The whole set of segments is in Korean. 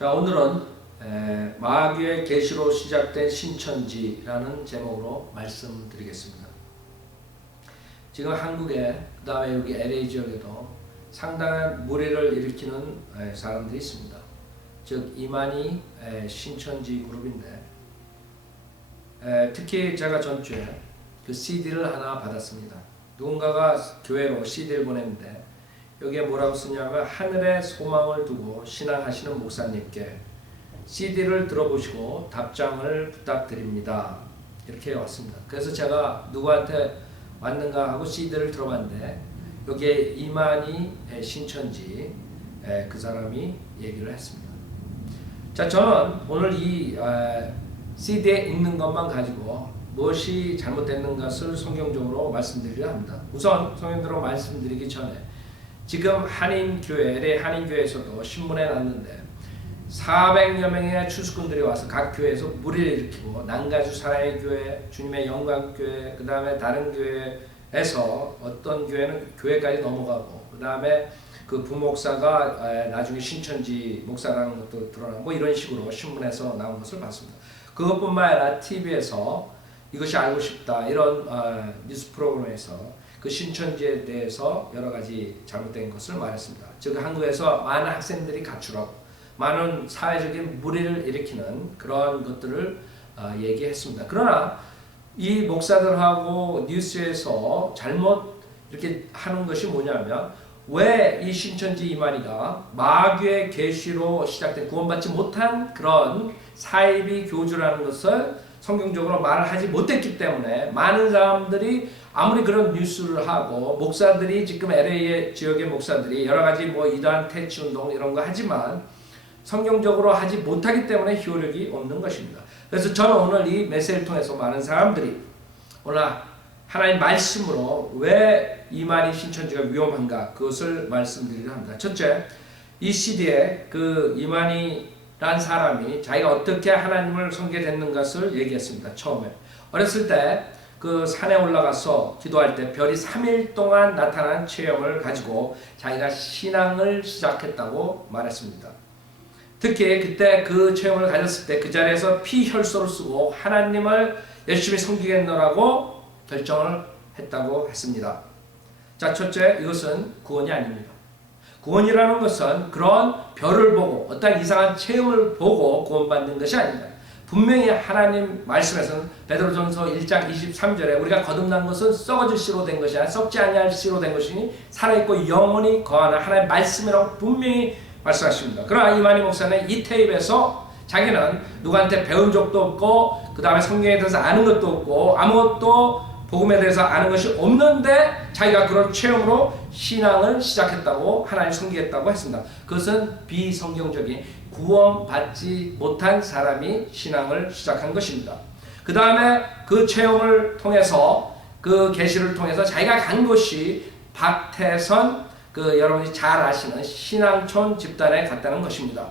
자, 오늘은 마귀의 계시로 시작된 신천지라는 제목으로 말씀드리겠습니다. 지금 한국에 그 다음에 여기 LA 지역에도 상당한 무리를 일으키는 사람들이 있습니다. 즉 이만희 신천지 그룹인데 특히 제가 전주에 그 CD를 하나 받았습니다. 누군가가 교회로 CD를 보냈는데 여기에 뭐라고 쓰냐면 하늘에 소망을 두고 신앙하시는 목사님께 CD를 들어보시고 답장을 부탁드립니다. 이렇게 왔습니다. 그래서 제가 누구한테 왔는가 하고 CD를 들어봤는데 여기에 이만희 신천지 그 사람이 얘기를 했습니다. 자, 저는 오늘 이 CD에 읽는 것만 가지고 무엇이 잘못됐는 것을 성경적으로 말씀드리려 합니다. 우선 성경적으로 말씀드리기 전에 지금 한인교회, LA 한인교회에서도 신문에 났는데 400여 명의 추수꾼들이 와서 각 교회에서 무리를 일으키고 난가주 사랑의 교회, 주님의 영광교회, 그 다음에 다른 교회에서 어떤 교회는 교회까지 넘어가고 그 다음에 그 부목사가 나중에 신천지 목사라는 것도 드러나고 뭐 이런 식으로 신문에서 나온 것을 봤습니다. 그것뿐만 아니라 TV에서 이것이 알고 싶다 이런 뉴스 프로그램에서 그 신천지에 대해서 여러 가지 잘못된 것을 말했습니다. 즉 한국에서 많은 학생들이 가출하고 많은 사회적인 무리를 일으키는 그런 것들을 얘기했습니다. 그러나 이 목사들하고 뉴스에서 잘못 이렇게 하는 것이 뭐냐면 왜 이 신천지 이만희가 마귀의 계시로 시작된 구원받지 못한 그런 사이비 교주라는 것을 성경적으로 말을 하지 못했기 때문에 많은 사람들이 아무리 그런 뉴스를 하고 목사들이 지금 LA 지역의 목사들이 여러 가지 뭐 이단 퇴치 운동 이런 거 하지만 성경적으로 하지 못하기 때문에 효력이 없는 것입니다. 그래서 저는 오늘 이 메시지를 통해서 많은 사람들이 오늘 하나님 말씀으로 왜 이만희 신천지가 위험한가 그것을 말씀드리려 합니다. 첫째, 이 CD에 그 이만희란 사람이 자기가 어떻게 하나님을 섬기게 것을 얘기했습니다. 처음에 어렸을 때 그 산에 올라가서 기도할 때 별이 3일 동안 나타난 체험을 가지고 자기가 신앙을 시작했다고 말했습니다. 특히 그때 그 체험을 가졌을 때 그 자리에서 피혈소를 쓰고 하나님을 열심히 섬기겠노라고 결정을 했다고 했습니다. 자, 첫째, 이것은 구원이 아닙니다. 구원이라는 것은 그런 별을 보고 어떤 이상한 체험을 보고 구원받는 것이 아닙니다. 분명히 하나님 말씀에서는 베드로전서 1장 23절에 우리가 거듭난 것은 썩어질 씨로 된 것이 아니라 썩지 아니할 씨로 된 것이니 살아있고 영원히 거하는 하나님의 말씀이라고 분명히 말씀하십니다. 그러나 이만희 목사는 이 테이프에서 자기는 누구한테 배운 적도 없고 그 다음에 성경에 대해서 아는 것도 없고 아무것도 복음에 대해서 아는 것이 없는데 자기가 그런 체험으로 신앙을 시작했다고 하나님 섬기겠다고 했습니다. 그것은 비성경적인 구원받지 못한 사람이 신앙을 시작한 것입니다. 그 다음에 그 체험을 통해서 그 계시를 통해서 자기가 간 곳이 박태선 여러분이 잘 아시는 신앙촌 집단에 갔다는 것입니다.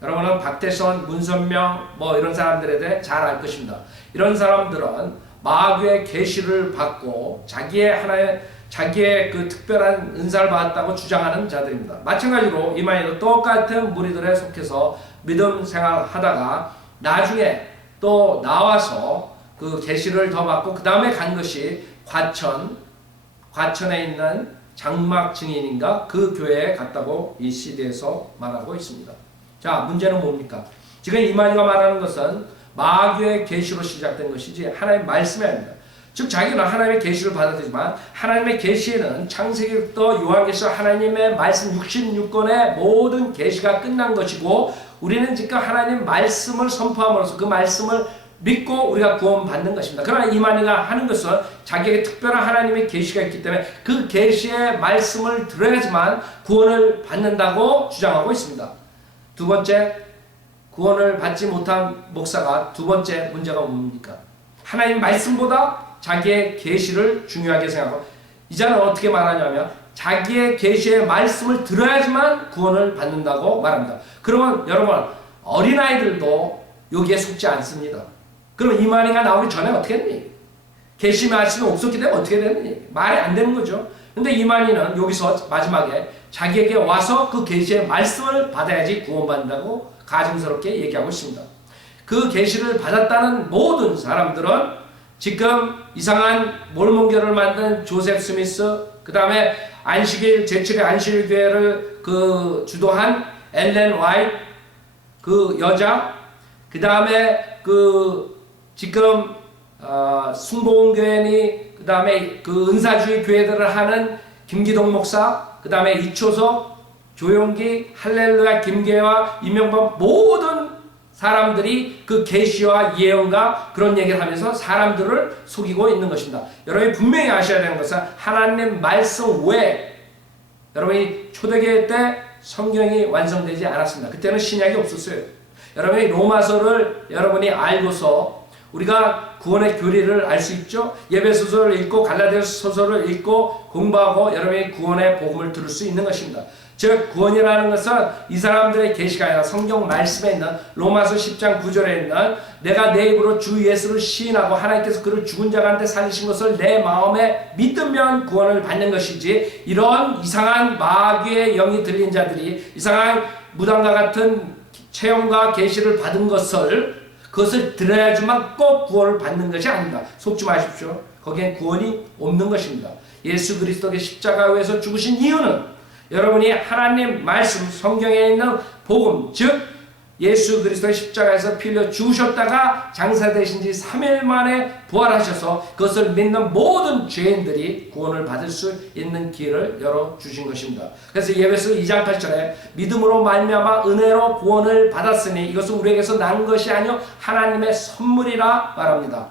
여러분은 박태선, 문선명 뭐 이런 사람들에 대해 잘 알 것입니다. 이런 사람들은 마귀의 계시를 받고 자기의 그 특별한 은사를 받았다고 주장하는 자들입니다. 마찬가지로 이만희도 똑같은 무리들에 속해서 믿음 생활하다가 나중에 또 나와서 그 계시를 더 받고 그 다음에 간 것이 과천에 있는 장막 증인인가 그 교회에 갔다고 이 CD에서 말하고 있습니다. 자, 문제는 뭡니까? 지금 이만희가 말하는 것은 마귀의 계시로 시작된 것이지 하나님의 말씀이 아닙니다. 즉 자기는 하나님의 계시를 받았지만 하나님의 계시에는 창세기부터 요한계시로 하나님의 말씀 66권의 모든 계시가 끝난 것이고 우리는 지금 하나님 말씀을 선포함으로써 그 말씀을 믿고 우리가 구원받는 것입니다. 그러나 이만희가 하는 것은 자기에게 특별한 하나님의 계시가 있기 때문에 그 계시의 말씀을 들어야지만 구원을 받는다고 주장하고 있습니다. 두 번째, 구원을 받지 못한 목사가 두 번째 문제가 뭡니까? 하나님 말씀보다 자기의 계시를 중요하게 생각하고 이제는 어떻게 말하냐면 자기의 계시의 말씀을 들어야지만 구원을 받는다고 말합니다. 그러면 여러분 어린아이들도 여기에 속지 않습니다. 그럼 이만희가 나오기 전에 어떻게 했니? 계시 말씀이 없었기 때문에 어떻게 됐니? 말이 안 되는 거죠. 근데 이만희는 여기서 마지막에 자기에게 와서 그 계시의 말씀을 받아야지 구원받는다고 가증스럽게 얘기하고 있습니다. 그 계시를 받았다는 모든 사람들은 지금 이상한 몰몬교를 만든 조셉 스미스, 그 다음에 안식일 제7회 안식일 교회를 그 주도한 엘렌 화이트 그 여자, 그 다음에 그 지금 숭봉교회니 그 다음에 그 은사주의 교회들을 하는 김기동 목사, 그 다음에 이초석, 조용기, 할렐루야 김계와 이명박 모든 사람들이 그 계시와 예언과 그런 얘기를 하면서 사람들을 속이고 있는 것입니다. 여러분이 분명히 아셔야 되는 것은 하나님 말씀 외에 여러분이 초대교회 때 성경이 완성되지 않았습니다. 그때는 신약이 없었어요. 여러분이 로마서를 여러분이 알고서 우리가 구원의 교리를 알 수 있죠. 예배소서를 읽고 갈라디아서 소설을 읽고 공부하고 여러분이 구원의 복음을 들을 수 있는 것입니다. 즉 구원이라는 것은 이 사람들의 계시가 아니라 성경 말씀에 있는 로마서 10장 9절에 있는 내가 내 입으로 주 예수를 시인하고 하나님께서 그를 죽은 자 가운데 살리신 것을 내 마음에 믿으면 구원을 받는 것이지, 이런 이상한 마귀의 영이 들린 자들이 이상한 무당과 같은 체험과 계시를 받은 그것을 들어야지만 꼭 구원을 받는 것이 아닙니다. 속지 마십시오. 거기엔 구원이 없는 것입니다. 예수 그리스도의 십자가 위에서 죽으신 이유는 여러분이 하나님 말씀 성경에 있는 복음, 즉 예수 그리스도의 십자가에서 피 흘려 죽으셨다가 장사되신 지 3일 만에 부활하셔서 그것을 믿는 모든 죄인들이 구원을 받을 수 있는 길을 열어주신 것입니다. 그래서 예배서 2장 8절에 믿음으로 말미암아 은혜로 구원을 받았으니 이것은 우리에게서 난 것이 아니요 하나님의 선물이라 말합니다.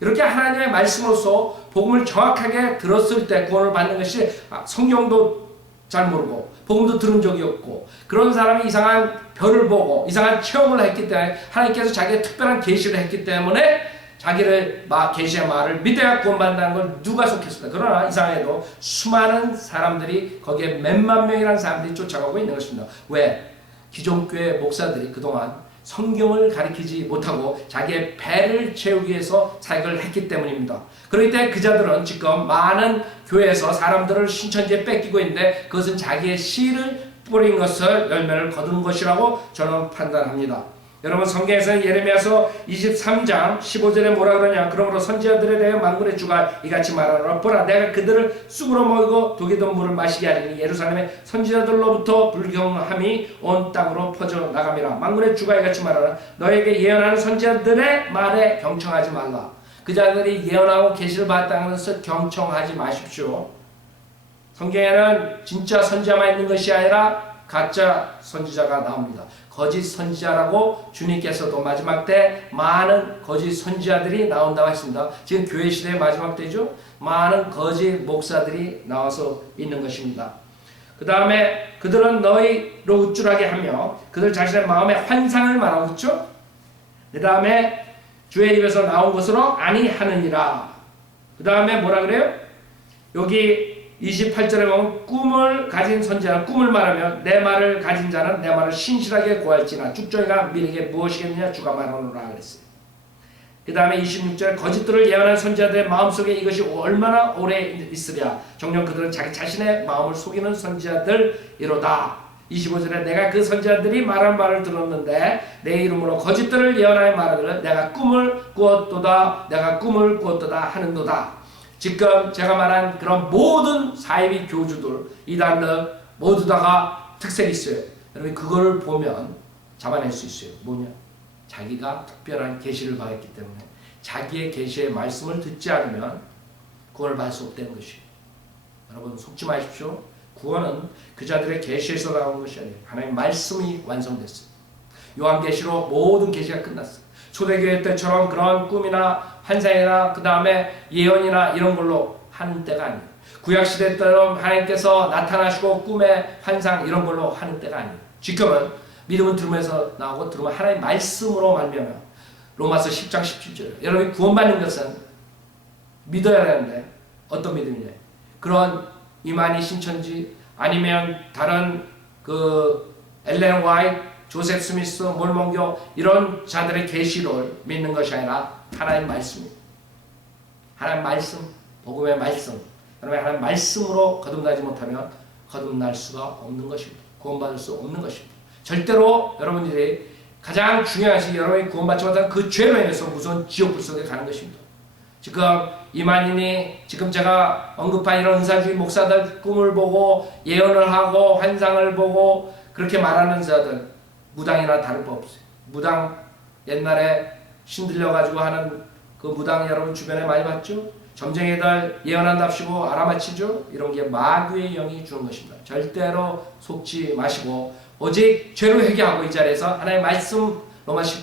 이렇게 하나님의 말씀으로서 복음을 정확하게 들었을 때 구원을 받는 것이, 성경도 잘 모르고 복음도 들은 적이 없고 그런 사람이 이상한 별을 보고 이상한 체험을 했기 때문에 하나님께서 자기의 특별한 계시를 했기 때문에 자기를 계시의 말을 믿어야 구원받는다는 걸 누가 속했습니까? 그러나 이상해도 수많은 사람들이 거기에 몇만 명이라는 사람들이 쫓아가고 있는 것입니다. 왜? 기존 교회 목사들이 그동안 성경을 가리키지 못하고 자기의 배를 채우기 위해서 사역을 했기 때문입니다. 그렇기 때문에 그 자들은 지금 많은 교회에서 사람들을 신천지에 뺏기고 있는데 그것은 자기의 씨를 뿌린 것을 열매를 거둔 것이라고 저는 판단합니다. 여러분 성경에서는 예레미야서 23장 15절에 뭐라 그러냐? 그러므로 선지자들에 대해 만군의 주가 이같이 말하노라. 보라 내가 그들을 쑥으로 먹이고 독이 든 물을 마시게 하리니 예루살렘의 선지자들로부터 불경함이 온 땅으로 퍼져나감이라. 만군의 주가 이같이 말하노라. 너에게 예언하는 선지자들의 말에 경청하지 말라. 그 자들이 예언하고 계시를 받았다는 것을 경청하지 마십시오. 성경에는 진짜 선지자만 있는 것이 아니라 가짜 선지자가 나옵니다. 거짓 선지자라고 주님께서도 마지막 때 많은 거짓 선지자들이 나온다고 했습니다. 지금 교회 시대의 마지막 때죠. 많은 거짓 목사들이 나와서 있는 것입니다. 그 다음에 그들은 너희로 우쭐하게 하며 그들 자신의 마음의 환상을 말하고 있죠. 그 다음에 주의 입에서 나온 것으로 아니하느니라. 그 다음에 뭐라 그래요? 여기 28절에 보면 꿈을 가진 선지자는 꿈을 말하며 내 말을 가진 자는 내 말을 신실하게 구할지나 죽정이가 미래에 무엇이겠느냐 주가 말하노라 그랬어요. 그 다음에 26절에 거짓들을 예언한 선지자들의 마음속에 이것이 얼마나 오래 있으랴. 정녕 그들은 자기 자신의 마음을 속이는 선지자들이로다. 25절에 내가 그 선지자들이 말한 말을 들었는데 내 이름으로 거짓들을 예언하여 말하기를 내가 꿈을 꾸었도다 내가 꿈을 꾸었도다 하는도다. 지금 제가 말한 그런 모든 사이비 교주들, 이단들 모두 다가 특색이 있어요. 여러분 그거를 보면 잡아낼 수 있어요. 뭐냐? 자기가 특별한 계시를 받았기 때문에 자기의 계시의 말씀을 듣지 않으면 구원을 받을 수 없다는 것이에요. 여러분 속지 마십시오. 구원은 그 자들의 계시에서 나온 것이 아니에요. 하나님의 말씀이 완성됐어요. 요한계시로 모든 계시가 끝났어요. 초대교회 때처럼 그런 꿈이나 환상이나 그 다음에 예언이나 이런 걸로 하는 때가 아니에요. 구약시대 때처럼 하나님께서 나타나시고 꿈의 환상 이런 걸로 하는 때가 아니에요. 지금은 믿음은 들으면서 나오고 들으면 하나님의 말씀으로 말미암아. 로마서 10장 17절. 여러분이 구원받는 것은 믿어야 되는데 어떤 믿음이냐? 그런 이만희 신천지 아니면 다른 그 엘렌 화이트 조셉 스미스, 몰몬교 이런 자들의 계시를 믿는 것이 아니라 하나님 말씀입니다. 하나님 말씀, 복음의 말씀. 하나님 말씀으로 거듭나지 못하면 거듭날 수가 없는 것입니다. 구원받을 수 없는 것입니다. 절대로 여러분들이 가장 중요한 것이 여러분이 구원받지 못한 그 죄로 인해서 무서운 지옥불 속에 가는 것입니다. 지금 이만희니 지금 제가 언급한 이런 은사주의 목사들 꿈을 보고 예언을 하고 환상을 보고 그렇게 말하는 자들 무당이나 다를 바 없어요. 무당 옛날에 신들려가지고 하는 그 무당 여러분 주변에 많이 봤죠? 점쟁이들 예언한답시고 알아맞히죠? 이런 게 마귀의 영이 주는 것입니다. 절대로 속지 마시고 오직 죄로 회개하고 이 자리에서 하나님의 말씀 로마 10장